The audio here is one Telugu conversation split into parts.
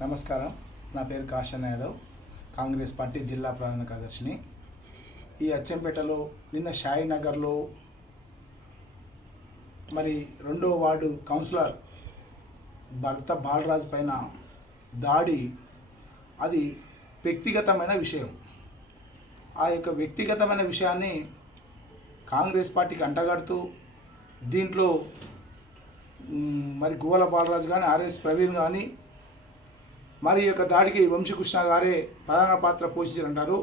నమస్కారం. నా పేరు కాషన్ యాదవ్, కాంగ్రెస్ పార్టీ జిల్లా ప్రధాన కార్యదర్శిని. ఈ అచ్చంపేటలో నిన్న షాయినగర్లో మరి 2వ వార్డు కౌన్సిలర్ భర్త బాలరాజు పైన దాడి, అది వ్యక్తిగతమైన విషయం. ఆ యొక్క వ్యక్తిగతమైన విషయాన్ని కాంగ్రెస్ పార్టీకి అంటగడుతూ దీంట్లో మరి గువ్వల బాలరాజు కానీ, ఆర్ఎస్ ప్రవీణ్ కానీ మరి యొక్క దాడికి వంశీకృష్ణ గారే ప్రధాన పాత్ర పోషించారంటారు.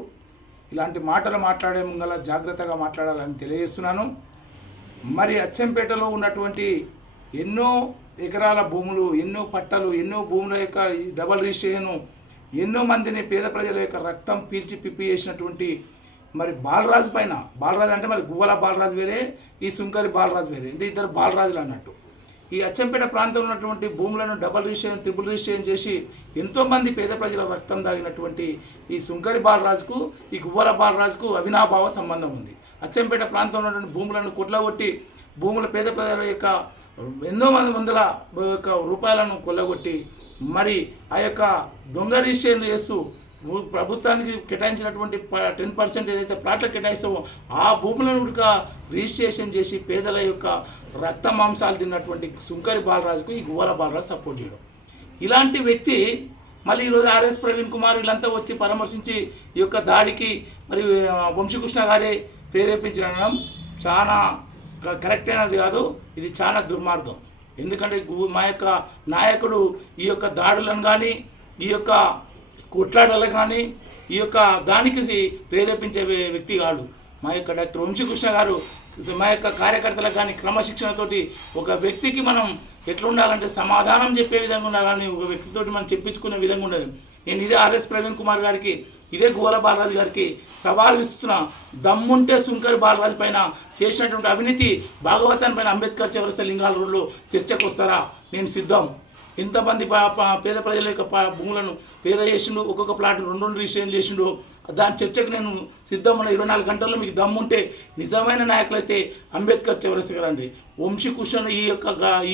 ఇలాంటి మాటలు మాట్లాడే ముంగల జాగ్రత్తగా మాట్లాడాలని తెలియజేస్తున్నాను. మరి అచ్చంపేటలో ఉన్నటువంటి ఎన్నో ఎకరాల భూములు, ఎన్నో పట్టలు, ఎన్నో భూముల యొక్క డబల్ రిజిస్ట్రేషను, ఎన్నో మందిని పేద ప్రజల యొక్క రక్తం పీల్చి పిప్పి చేసినటువంటి మరి బాలరాజు పైన, బాలరాజు అంటే మరి గువ్వల బాలరాజు వేరే, ఈ సుంకరి బాలరాజు వేరే, ఇది ఇద్దరు బాలరాజులు అన్నట్టు. ఈ అచ్చంపేట ప్రాంతంలో ఉన్నటువంటి భూములను డబల్ రిజిస్ట్రేషన్, ట్రిపుల్ రిజిస్ట్రేషన్ చేసి ఎంతోమంది పేద ప్రజల రక్తం దాగినటువంటి ఈ సుంకరి బాలరాజుకు, ఈ గువ్వల బాలరాజుకు అవినాభావ సంబంధం ఉంది. అచ్చంపేట ప్రాంతంలో ఉన్నటువంటి భూములను కొల్లగొట్టి, భూముల పేద ప్రజల యొక్క ఎన్నో వందల రూపాయలను కొల్లగొట్టి మరి ఆ యొక్క దొంగ రిజిస్ట్రేషన్ చేస్తూ ప్రభుత్వానికి కేటాయించినటువంటి 10% ఏదైతే ప్లాట్లకు కేటాయిస్తామో ఆ భూములను కూడా రిజిస్ట్రేషన్ చేసి పేదల యొక్క రక్త మాంసాలు తిన్నటువంటి సుంకరి బాలరాజుకు ఈ గువ్వల బాలరాజు సపోర్ట్ చేయడం. ఇలాంటి వ్యక్తి మళ్ళీ ఈరోజు ఆర్ఎస్ ప్రవీణ్ కుమార్ వీళ్ళంతా వచ్చి పరామర్శించి ఈ యొక్క దాడికి మరి వంశీకృష్ణ గారే ప్రేరేపించడం చాలా కరెక్ట్ అయినది కాదు. ఇది చాలా దుర్మార్గం. ఎందుకంటే మా యొక్క నాయకుడు ఈ యొక్క దాడులను కానీ, ఈ యొక్క కొట్లాటలు కానీ, ఈ యొక్క దానికి ప్రేరేపించే వ్యక్తి కాదు. మా యొక్క డాక్టర్ వంశీకృష్ణ గారు మా యొక్క కార్యకర్తలకు కానీ క్రమశిక్షణతోటి ఒక వ్యక్తికి మనం ఎట్లా ఉండాలంటే సమాధానం చెప్పే విధంగా ఉండాలని, ఒక వ్యక్తితోటి మనం చెప్పించుకునే విధంగా ఉండాలి. నేను ఇదే ఆర్ఎస్ ప్రవీణ్ కుమార్ గారికి, ఇదే గువ్వల బాలరాజు గారికి సవాల్ విస్తున్నా. దమ్ముంటే సుంకరి బాలరాజు పైన చేసినటువంటి అవినీతి భాగవతాన్ని పైన అంబేద్కర్ చౌరస్తా లింగాల రోడ్లో చర్చకు వస్తారా? నేను సిద్ధం. ఎంతమంది పేద ప్రజల యొక్క భూములను పేద చేసిండు, ఒక్కొక్క ప్లాట్ 2 రిజిస్ట్రేషన్ చేసిండు, దాని చర్చకు నేను సిద్ధం. 24 గంటల్లో మీకు దమ్ముంటే నిజమైన నాయకులైతే అంబేద్కర్ చౌరస్తా రండి. వంశీకృష్ణ ఈ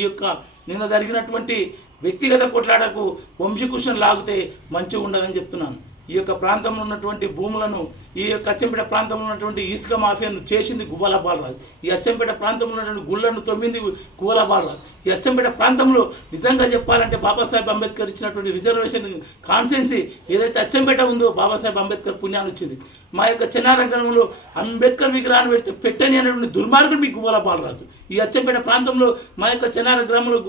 యొక్క నిన్న జరిగినటువంటి వ్యక్తిగత కొట్లాటకు వంశీకృష్ణ లాగితే మంచిగా ఉండదని చెప్తున్నాను. ఈ యొక్క ప్రాంతంలో ఉన్నటువంటి భూములను, ఈ యొక్క అచ్చంపేట ప్రాంతంలో ఉన్నటువంటి ఇసుక మాఫియాను చేసింది గువ్వల బాలరాజు. ఈ అచ్చంపేట ప్రాంతంలో ఉన్నటువంటి గుళ్ళను తొమ్మిది గువ్వల బాలరాజు. ఈ అచ్చంపేట ప్రాంతంలో నిజంగా చెప్పాలంటే బాబాసాహెబ్ అంబేద్కర్ ఇచ్చినటువంటి రిజర్వేషన్ కాన్స్టిట్యున్సీ ఏదైతే అచ్చంపేట ఉందో బాబాసాహెబ్ అంబేద్కర్ పుణ్యాన్ని వచ్చింది. మా యొక్క చెన్నారం గ్రామంలో అంబేద్కర్ విగ్రహాన్ని పెట్టని అనేటువంటి దుర్మార్గుడు మీ గువ్వల బాలరాజు. ఈ అచ్చంపేట ప్రాంతంలో మా యొక్క చెన్నారం గ్రామంలో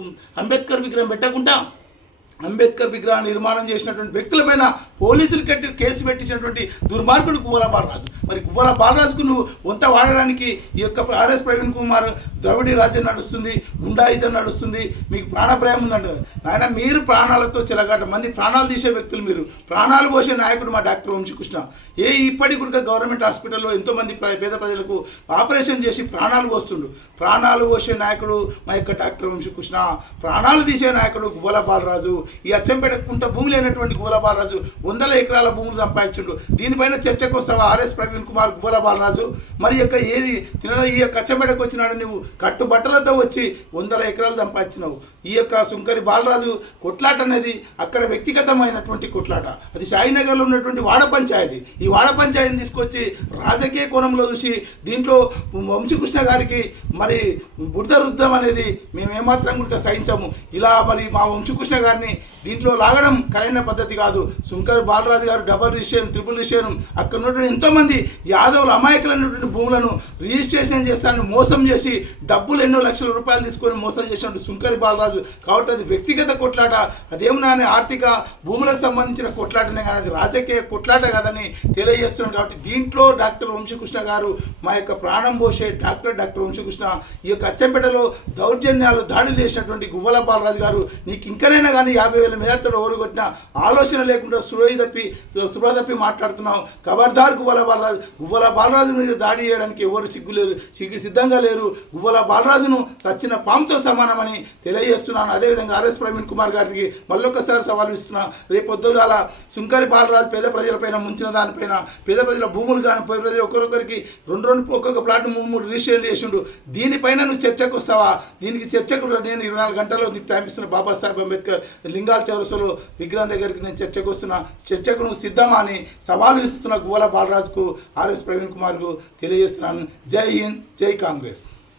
అంబేద్కర్ విగ్రహం పెట్టకుండా అంబేద్కర్ విగ్రహాన్ని నిర్మాణం చేసినటువంటి వ్యక్తులపైన పోలీసులు కేసు పెట్టించినటువంటి దుర్మార్గుడు గువ్వల బాలరాజు. మరి గువ్వల బాలరాజుకు నువ్వు వంత వాడడానికి ఈ యొక్క ఆర్ఎస్ ప్రవీణ్ కుమార్ ద్రవిడీ రాజ్యం నడుస్తుంది, గుండాయిజం నడుస్తుంది, మీకు ప్రాణభయం ఉందండి. ఆయన మీరు ప్రాణాలతో చెలగాట మంది ప్రాణాలు తీసే వ్యక్తులు, మీరు ప్రాణాలు పోసే నాయకుడు మా డాక్టర్ వంశీకృష్ణ. ఇప్పటికి కూడా గవర్నమెంట్ హాస్పిటల్లో ఎంతోమంది పేద ప్రజలకు ఆపరేషన్ చేసి ప్రాణాలు పోస్తుండు. ప్రాణాలు పోసే నాయకుడు మా యొక్క డాక్టర్ వంశీకృష్ణ. ప్రాణాలు తీసే నాయకుడు గువ్వల బాలరాజు. ఈ అచ్చంపేట కుంట భూమి లేనటువంటి గువ్వల బాలరాజు 100 ఎకరాల భూములు సంపాదించుండు. దీనిపైన చర్చకు వస్తావా ఆర్ఎస్ ప్రవీణ్ కుమార్, గువ్వల బాలరాజు? మరి యొక్క ఏది ఈ యొక్క అచ్చంపేటకు వచ్చినాడు నువ్వు కట్టుబట్టలతో వచ్చి 100 ఎకరాలు సంపాదించినావు. ఈ యొక్క సుంకరి బాలరాజు కొట్లాట అనేది అక్కడ వ్యక్తిగతమైనటువంటి కొట్లాట. అది షాయినగర్లో ఉన్నటువంటి వాడ పంచాయతీ. ఈ వాడ పంచాయతీని తీసుకొచ్చి రాజకీయ కోణంలో చూసి దీంట్లో వంశీకృష్ణ గారికి మరి బురద రుద్దం అనేది మేము ఏమాత్రం కూడా సహించము. ఇలా మరి మా వంశీకృష్ణ గారిని దీంట్లో లాగడం కరైన పద్ధతి కాదు. సుంకర్ బాలరాజు గారు డబల్ రిజిస్ట్రేషన్, ట్రిపుల్ రిజిస్ట్రేషన్, అక్కడ ఉన్నటువంటి ఎంతోమంది యాదవులు అమాయకులైనటువంటి భూములను రిజిస్ట్రేషన్ చేస్తాను మోసం చేసి డబ్బులు ఎన్నో లక్షల రూపాయలు తీసుకొని మోసం చేసినటువంటి సుంకరి బాలరాజు. కాబట్టి అది వ్యక్తిగత కొట్లాట, అదేమన్నా ఆర్థిక భూములకు సంబంధించిన కొట్లాటనే కానీ అది రాజకీయ కొట్లాట కాదని తెలియజేస్తున్నాను. కాబట్టి దీంట్లో డాక్టర్ వంశీకృష్ణ గారు మా యొక్క ప్రాణం పోసే డాక్టర్ వంశీకృష్ణ ఈ యొక్క అచ్చంపేటలో దౌర్జన్యాలు దాడులు చేసినటువంటి గువ్వల బాలరాజు గారు, నీకు ఇంకనైనా కానీ 50,000 మేరతో ఓడిగొట్టిన ఆలోచన లేకుండా స్పృహ తప్పి మాట్లాడుతున్నావు. ఖబర్దార్ గువ్వల బాలరాజు మీద దాడి చేయడానికి ఎవరు సిద్ధంగా లేరు. గువ్వల బాలరాజును సచ్చిన పాముతో సమానమని తెలియజేస్తున్నాను. అదేవిధంగా ఆర్ఎస్ ప్రవీణ్ కుమార్ గారికి మళ్ళొక్కసారి సవాల్ ఇస్తున్నా. రేపు పొద్దుగాల సుంకరి బాలరాజు పేద ప్రజలపైన ముంచిన దానిపైన, పేద ప్రజల భూములు కానీ పేద ప్రజలు ఒక్కొక్కరికి 2 ఒక్కొక్క ప్లాట్ 3 రిజిస్ట్రేషన్ చేసిండు. దీనిపైన నువ్వు చర్చకు వస్తావా? దీనికి చర్చకు నేను 24 గంటల్లో నీకు టైం ఇస్తున్న. బాబాసాహెబ్ అంబేద్కర్ లింగాల చౌరసలో విగ్రహం దగ్గరికి నేను చర్చకు వస్తున్నా, చర్చకు నువ్వు సిద్ధమా అని సవాలు ఇస్తున్న గువ్వల బాలరాజుకు, ఆర్ఎస్ ప్రవీణ్ కుమార్కు తెలియజేస్తున్నాను. జై హింద్, జై కాంగ్రెస్.